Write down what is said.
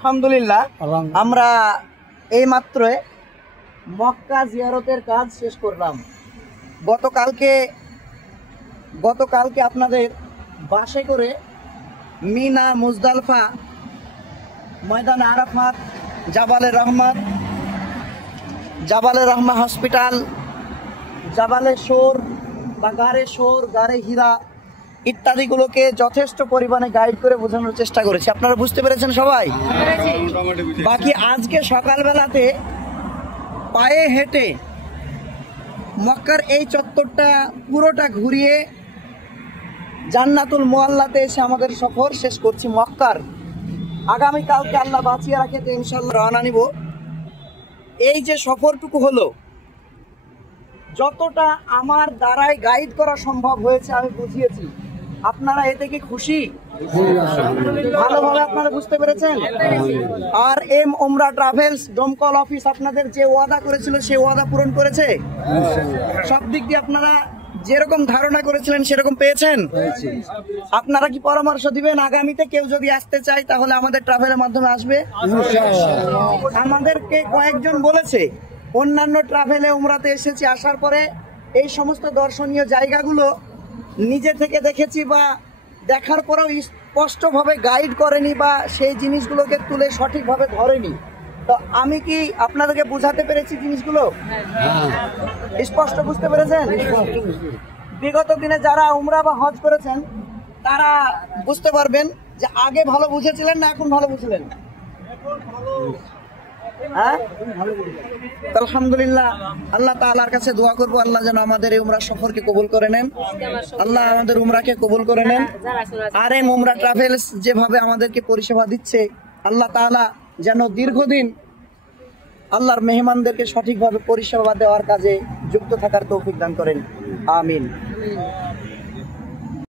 আলহামদুলিল্লাহ আমরা এই মাত্র মক্কা জিয়ারতের কাজ শেষ করলাম। গতকালকে আপনাদের বাসে করে মিনা, মুজদালফা, ময়দান আরাফাত, জাবালে রহমা হসপিটাল, জাবালে শোর বা গারে শোর, গারে হীরা ইত্যাদিগুলোকে যথেষ্ট পরিমাণে গাইড করে বোঝানোর চেষ্টা করেছি। আপনারা বুঝতে পেরেছেন সবাই? বাকি আজকে সকালবেলাতে পায়ে হেঁটে মক্কার এই চত্বরটা পুরোটা ঘুরিয়ে জান্নাতুল মুআল্লাতে এসে আমাদের সফর শেষ করছি মক্কার। আগামীকালকে আল্লাহ বাঁচিয়ে রাখে তো ইনশাআল্লাহ রওনা নিব। এই যে সফরটুকু হলো, যতটা আমার দ্বারাই গাইড করা সম্ভব হয়েছে আমি বুঝিয়েছি। আপনারা এতে কি খুশি? ভালোভাবে আপনারা বুঝতে পেরেছেন? আর এম ওমরা ট্রাভেলস ডোমকল অফিস আপনাদের যে ওয়াদা করেছিল সে ওয়াদা পূরণ করেছে? সব দিক দিয়ে আপনারা যেরকম ধারণা করেছিলেন সেরকম পেয়েছেন? আপনারা কি পরামর্শ দিবেন আগামীতে কেউ যদি আসতে চায় তাহলে আমাদের ট্রাভেলের মাধ্যমে আসবে? আমাদেরকে কয়েকজন বলেছে অন্যান্য ট্রাভেলে উমরাতে এসেছি, আসার পরে এই সমস্ত দর্শনীয় জায়গাগুলো নিজে থেকে দেখেছি বা দেখার পরেও স্পষ্টভাবে গাইড করেনি বা সেই জিনিসগুলোকে তুলে সঠিকভাবে ধরেনি। তো আমি কি আপনাদেরকে বুঝাতে পেরেছি জিনিসগুলো? স্পষ্ট বুঝতে পেরেছেন? বিগত দিনে যারা উমরা বা হজ করেছেন তারা বুঝতে পারবেন যে আগে ভালো বুঝেছিলেন না এখন ভালো বুঝলেন? হ্যাঁ, আলহামদুলিল্লাহ। আল্লাহ তাআলার কাছে দোয়া করবো আল্লাহ যেন আমাদের এই উমরা সফরকে কবুল করে নেন, আল্লাহ আমাদের উমরাকে কবুল করে নেন। আর এই উমরা ট্রাভেলস যেভাবে আমাদেরকে পরিষেবা দিচ্ছে আল্লাহ তাআলা যেন দীর্ঘদিন আল্লাহর মেহমানদেরকে সঠিকভাবে পরিষেবা দেওয়ার কাজে যুক্ত থাকার তৌফিক দান করেন। আমিন।